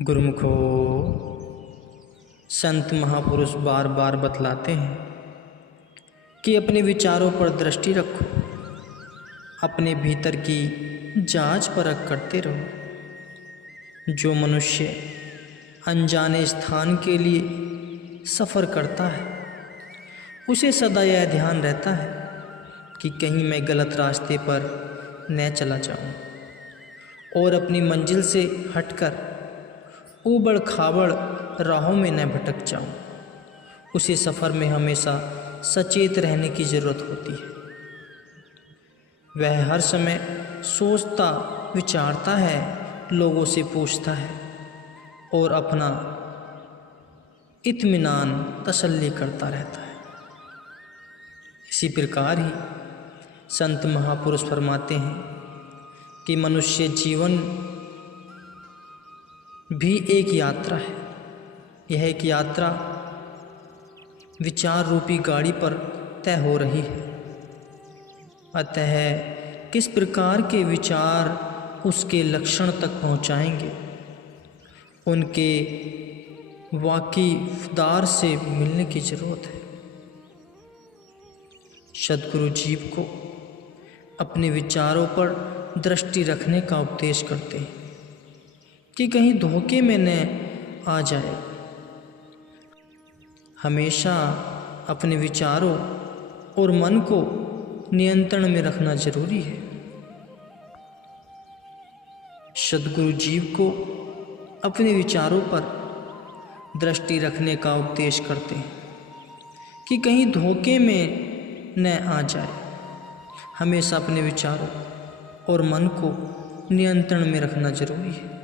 गुरुमुखो, संत महापुरुष बार बार बतलाते हैं कि अपने विचारों पर दृष्टि रखो, अपने भीतर की जांच परख करते रहो। जो मनुष्य अनजाने स्थान के लिए सफ़र करता है उसे सदा यह ध्यान रहता है कि कहीं मैं गलत रास्ते पर न चला जाऊं और अपनी मंजिल से हटकर ऊबड़ खाबड़ राहों में न भटक जाऊं। उसे सफ़र में हमेशा सचेत रहने की ज़रूरत होती है। वह हर समय सोचता विचारता है, लोगों से पूछता है और अपना इत्मीनान तसल्ली करता रहता है। इसी प्रकार ही संत महापुरुष फरमाते हैं कि मनुष्य जीवन भी एक यात्रा है। यह एक यात्रा विचार रूपी गाड़ी पर तय हो रही है। अतः किस प्रकार के विचार उसके लक्षण तक पहुंचाएंगे, उनके वाकिफदार से मिलने की जरूरत है। सद्गुरु जीव को अपने विचारों पर दृष्टि रखने का उपदेश करते हैं कि कहीं धोखे में न आ जाए। हमेशा अपने विचारों और मन को नियंत्रण में रखना जरूरी है। सद्गुरु जीव को अपने विचारों पर दृष्टि रखने का उपदेश करते हैं कि कहीं धोखे में न आ जाए। हमेशा अपने विचारों और मन को नियंत्रण में रखना जरूरी है।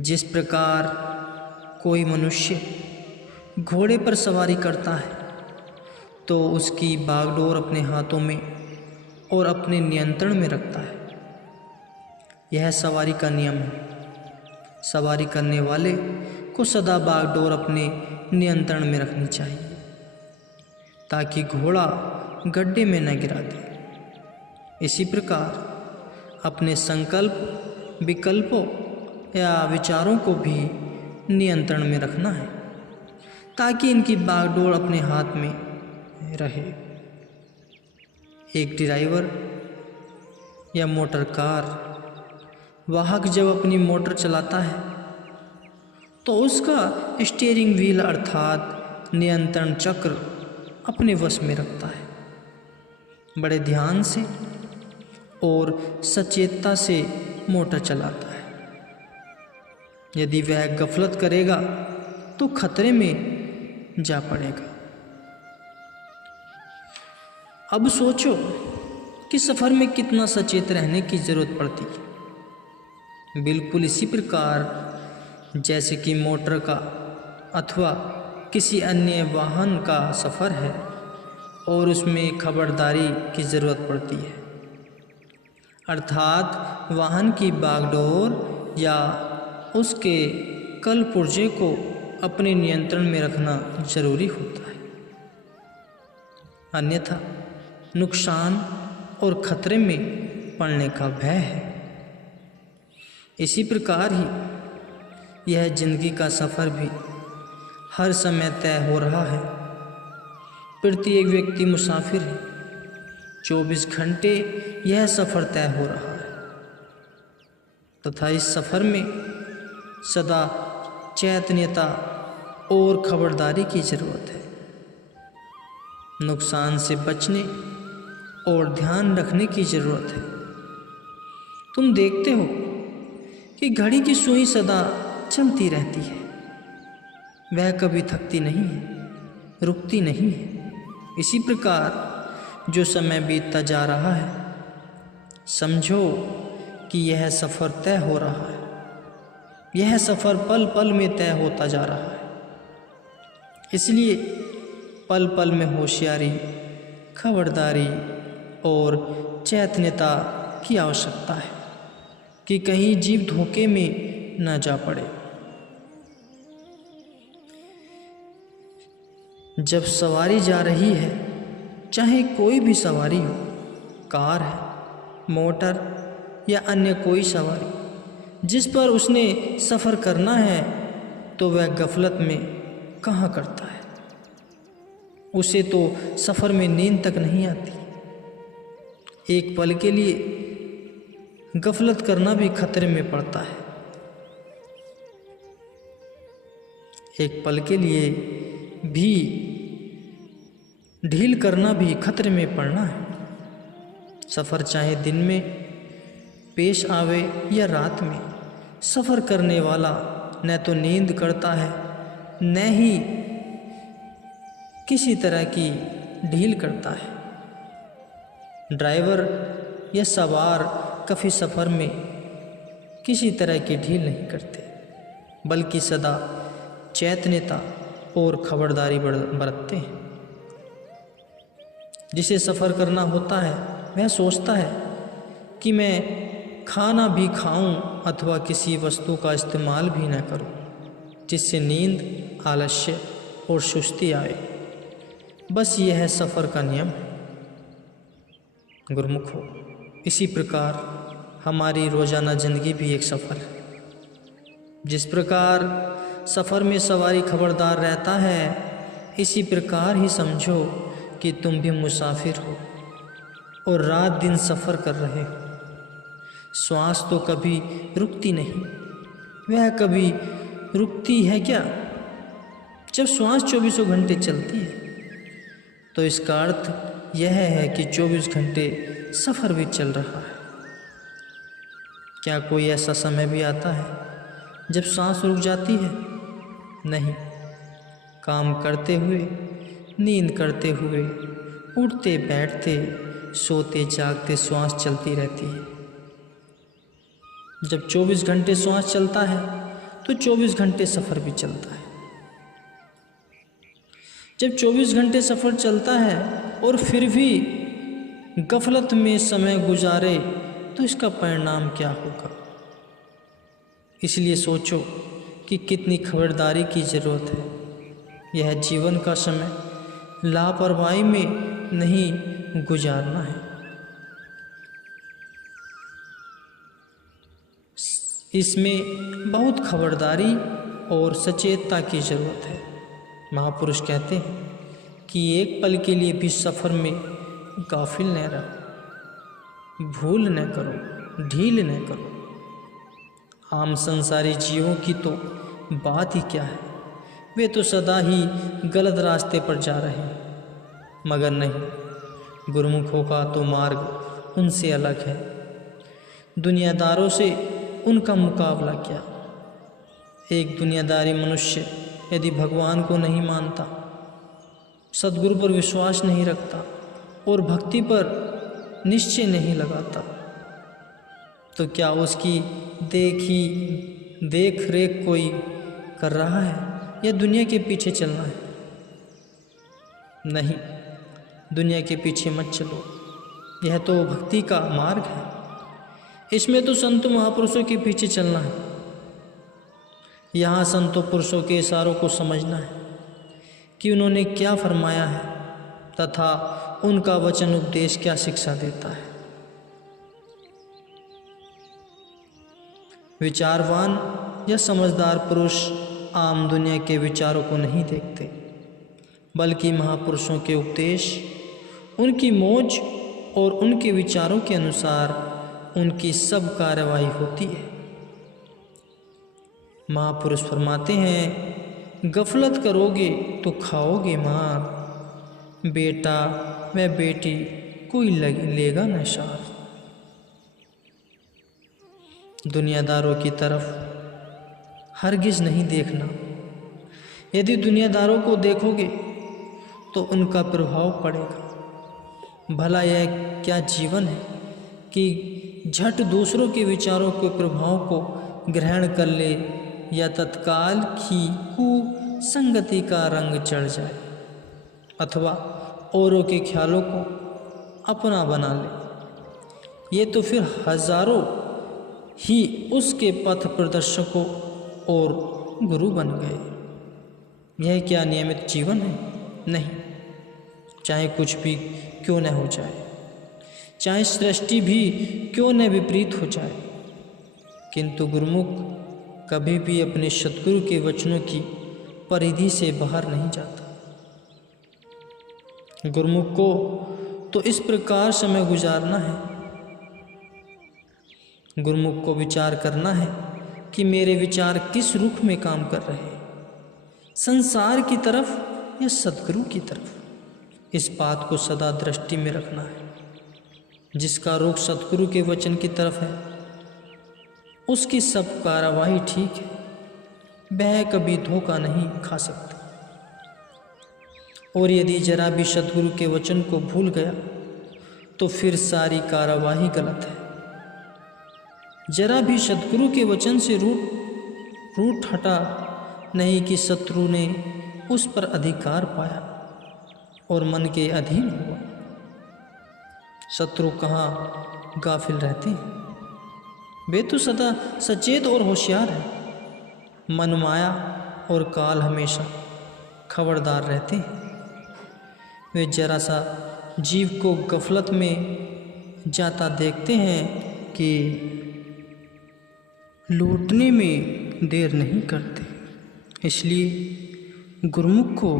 जिस प्रकार कोई मनुष्य घोड़े पर सवारी करता है तो उसकी बागडोर अपने हाथों में और अपने नियंत्रण में रखता है। यह सवारी का नियम है। सवारी करने वाले को सदा बागडोर अपने नियंत्रण में रखनी चाहिए ताकि घोड़ा गड्ढे में न गिरा दे। इसी प्रकार अपने संकल्प, विकल्पों या विचारों को भी नियंत्रण में रखना है ताकि इनकी बागडोर अपने हाथ में रहे। एक ड्राइवर या मोटर कार वाहक जब अपनी मोटर चलाता है तो उसका स्टीयरिंग व्हील अर्थात नियंत्रण चक्र अपने वश में रखता है। बड़े ध्यान से और सचेतता से मोटर चलाता है। यदि वह गफलत करेगा तो खतरे में जा पड़ेगा। अब सोचो कि सफ़र में कितना सचेत रहने की ज़रूरत पड़ती है। बिल्कुल इसी प्रकार जैसे कि मोटर का अथवा किसी अन्य वाहन का सफ़र है और उसमें खबरदारी की ज़रूरत पड़ती है, अर्थात वाहन की बागडोर या उसके कल पुर्जे को अपने नियंत्रण में रखना जरूरी होता है। अन्यथा नुकसान और खतरे में पड़ने का भय है। इसी प्रकार ही यह जिंदगी का सफ़र भी हर समय तय हो रहा है। प्रत्येक व्यक्ति मुसाफिर है। 24 घंटे यह सफ़र तय हो रहा है तथा इस सफ़र में सदा चैतन्यता और खबरदारी की ज़रूरत है। नुकसान से बचने और ध्यान रखने की ज़रूरत है। तुम देखते हो कि घड़ी की सुई सदा चलती रहती है। वह कभी थकती नहीं है, रुकती नहीं है। इसी प्रकार जो समय बीतता जा रहा है, समझो कि यह सफ़र तय हो रहा है। यह सफ़र पल पल में तय होता जा रहा है। इसलिए पल पल में होशियारी, खबरदारी और चैतन्यता की आवश्यकता है कि कहीं जीव धोखे में न जा पड़े। जब सवारी जा रही है, चाहे कोई भी सवारी हो, कार है, मोटर या अन्य कोई सवारी, जिस पर उसने सफ़र करना है तो वह गफलत में कहाँ करता है। उसे तो सफ़र में नींद तक नहीं आती। एक पल के लिए गफलत करना भी खतरे में पड़ता है। एक पल के लिए भी ढील करना भी खतरे में पड़ना है। सफ़र चाहे दिन में पेश आवे या रात में, सफ़र करने वाला न तो नींद करता है न ही किसी तरह की ढील करता है। ड्राइवर या सवार कभी सफ़र में किसी तरह की ढील नहीं करते, बल्कि सदा चैतन्यता और खबरदारी बरतते हैं। जिसे सफ़र करना होता है वह सोचता है कि मैं खाना भी खाऊं अथवा किसी वस्तु का इस्तेमाल भी न करूं, जिससे नींद, आलस्य और सुस्ती आए। बस यह है सफ़र का नियम है। गुरुमुखो, इसी प्रकार हमारी रोज़ाना ज़िंदगी भी एक सफ़र है। जिस प्रकार सफ़र में सवारी खबरदार रहता है, इसी प्रकार ही समझो कि तुम भी मुसाफिर हो और रात दिन सफ़र कर रहे हो। श्वास तो कभी रुकती नहीं, वह कभी रुकती है क्या? जब श्वास 24 घंटे चलती है तो इसका अर्थ यह है कि 24 घंटे सफ़र भी चल रहा है। क्या कोई ऐसा समय भी आता है जब सांस रुक जाती है? नहीं। काम करते हुए, नींद करते हुए, उठते बैठते, सोते जागते श्वास चलती रहती है। जब 24 घंटे श्वास चलता है तो 24 घंटे सफ़र भी चलता है। जब 24 घंटे सफ़र चलता है और फिर भी गफलत में समय गुजारे तो इसका परिणाम क्या होगा? इसलिए सोचो कि कितनी खबरदारी की ज़रूरत है। यह जीवन का समय लापरवाही में नहीं गुजारना है। इसमें बहुत खबरदारी और सचेतता की ज़रूरत है। महापुरुष कहते हैं कि एक पल के लिए भी सफ़र में गाफिल न रहो, भूल न करो, ढील न करो। आम संसारी जीवों की तो बात ही क्या है, वे तो सदा ही गलत रास्ते पर जा रहे हैं। मगर नहीं, गुरुमुखों का तो मार्ग उनसे अलग है। दुनियादारों से उनका मुकाबला क्या? एक दुनियादारी मनुष्य यदि भगवान को नहीं मानता, सद्गुरु पर विश्वास नहीं रखता और भक्ति पर निश्चय नहीं लगाता, तो क्या उसकी देख रेख कोई कर रहा है या दुनिया के पीछे चलना है? नहीं, दुनिया के पीछे मत चलो। यह तो भक्ति का मार्ग है। इसमें तो संतों महापुरुषों के पीछे चलना है। यहाँ संतों पुरुषों के इशारों को समझना है कि उन्होंने क्या फरमाया है तथा उनका वचन उपदेश क्या शिक्षा देता है। विचारवान या समझदार पुरुष आम दुनिया के विचारों को नहीं देखते, बल्कि महापुरुषों के उपदेश, उनकी मौज और उनके विचारों के अनुसार उनकी सब कार्यवाही होती है। महापुरुष फरमाते हैं, गफलत करोगे तो खाओगे मार, बेटा व बेटी कोई लेगा न सार। दुनियादारों की तरफ हरगिज नहीं देखना। यदि दुनियादारों को देखोगे तो उनका प्रभाव पड़ेगा। भला यह क्या जीवन है कि झट दूसरों के विचारों के प्रभाव को ग्रहण कर ले या तत्काल ही कुसंगति का रंग चढ़ जाए अथवा औरों के ख्यालों को अपना बना ले। ये तो फिर हजारों ही उसके पथ प्रदर्शकों और गुरु बन गए। यह क्या नियमित जीवन है? नहीं। चाहे कुछ भी क्यों न हो जाए, चाहे सृष्टि भी क्यों न विपरीत हो जाए, किंतु गुरुमुख कभी भी अपने सद्गुरु के वचनों की परिधि से बाहर नहीं जाता। गुरुमुख को तो इस प्रकार समय गुजारना है, गुरुमुख को विचार करना है कि मेरे विचार किस रुख में काम कर रहे हैं, संसार की तरफ या सद्गुरु की तरफ। इस बात को सदा दृष्टि में रखना है। जिसका रुख सद्गुरु के वचन की तरफ है उसकी सब कार्यवाही ठीक है, वह कभी धोखा नहीं खा सकते। और यदि जरा भी सद्गुरु के वचन को भूल गया तो फिर सारी कार्यवाही गलत है। जरा भी सद्गुरु के वचन से रूठ हटा नहीं कि शत्रु ने उस पर अधिकार पाया और मन के अधीन हुआ। शत्रु कहाँ गाफिल रहते हैं, वे तो सदा सचेत और होशियार हैं। मन माया और काल हमेशा खबरदार रहते हैं। वे जरा सा जीव को गफलत में जाता देखते हैं कि लौटने में देर नहीं करते। इसलिए गुरुमुख को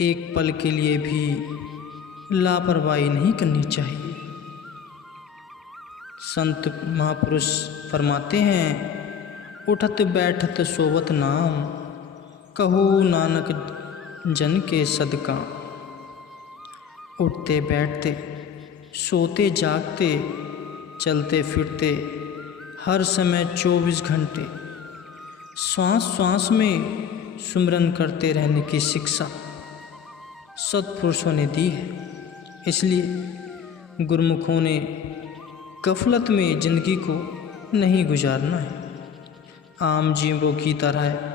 एक पल के लिए भी लापरवाही नहीं करनी चाहिए। संत महापुरुष फरमाते हैं, उठत बैठत सोवत नाम, कहो नानक जन के सदका। उठते बैठते, सोते जागते, चलते फिरते, हर समय 24 घंटे श्वास श्वास में सुमिरन करते रहने की शिक्षा सत्पुरुषों ने दी है। इसलिए गुरुमुखों ने गफलत में जिंदगी को नहीं गुजारना है। आम जीवों की तरह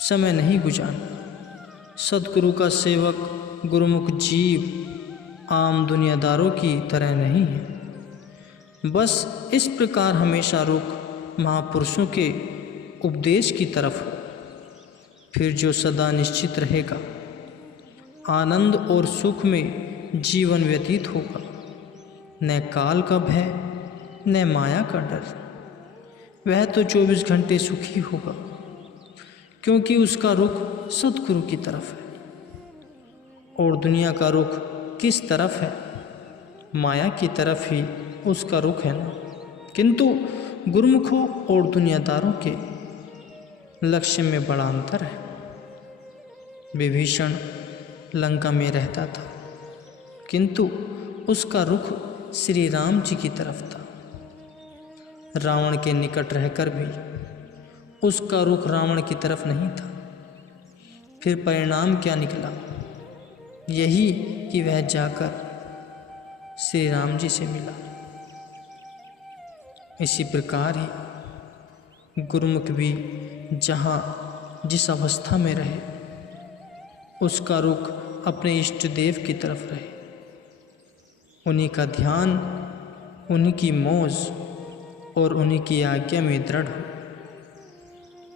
समय नहीं गुजारना। सद्गुरु का सेवक गुरुमुख जीव आम दुनियादारों की तरह नहीं है। बस इस प्रकार हमेशा रुख महापुरुषों के उपदेश की तरफ हो, फिर जो सदा निश्चित रहेगा, आनंद और सुख में जीवन व्यतीत होगा। न काल का भय, न माया का डर। वह तो 24 घंटे सुखी होगा, क्योंकि उसका रुख सद्गुरु की तरफ है। और दुनिया का रुख किस तरफ है? माया की तरफ ही उसका रुख है ना। किंतु गुरुमुखों और दुनियादारों के लक्ष्य में बड़ा अंतर है। विभीषण लंका में रहता था, किंतु उसका रुख श्री राम जी की तरफ था। रावण के निकट रहकर भी उसका रुख रावण की तरफ नहीं था। फिर परिणाम क्या निकला? यही कि वह जाकर श्री राम जी से मिला। इसी प्रकार ही गुरुमुख भी जहाँ जिस अवस्था में रहे, उसका रुख अपने इष्ट देव की तरफ रहे। उन्हीं का ध्यान, उन्हीं की मौज और उन्हीं की आज्ञा में दृढ़ हो।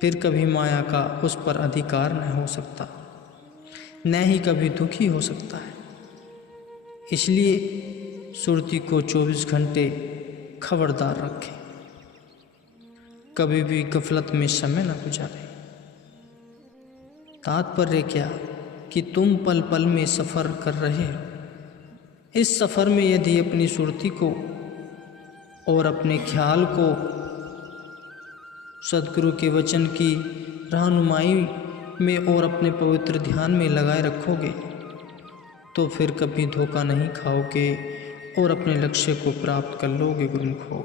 फिर कभी माया का उस पर अधिकार न हो सकता, न ही कभी दुखी हो सकता है। इसलिए सुरती को 24 घंटे खबरदार रखें, कभी भी गफलत में समय न गुजारें। तात्पर्य क्या कि तुम पल पल में सफ़र कर रहे हो। इस सफ़र में यदि अपनी सुरती को और अपने ख्याल को सद्गुरु के वचन की रहनुमाई में और अपने पवित्र ध्यान में लगाए रखोगे तो फिर कभी धोखा नहीं खाओगे और अपने लक्ष्य को प्राप्त कर लोगे गुरुमुखों।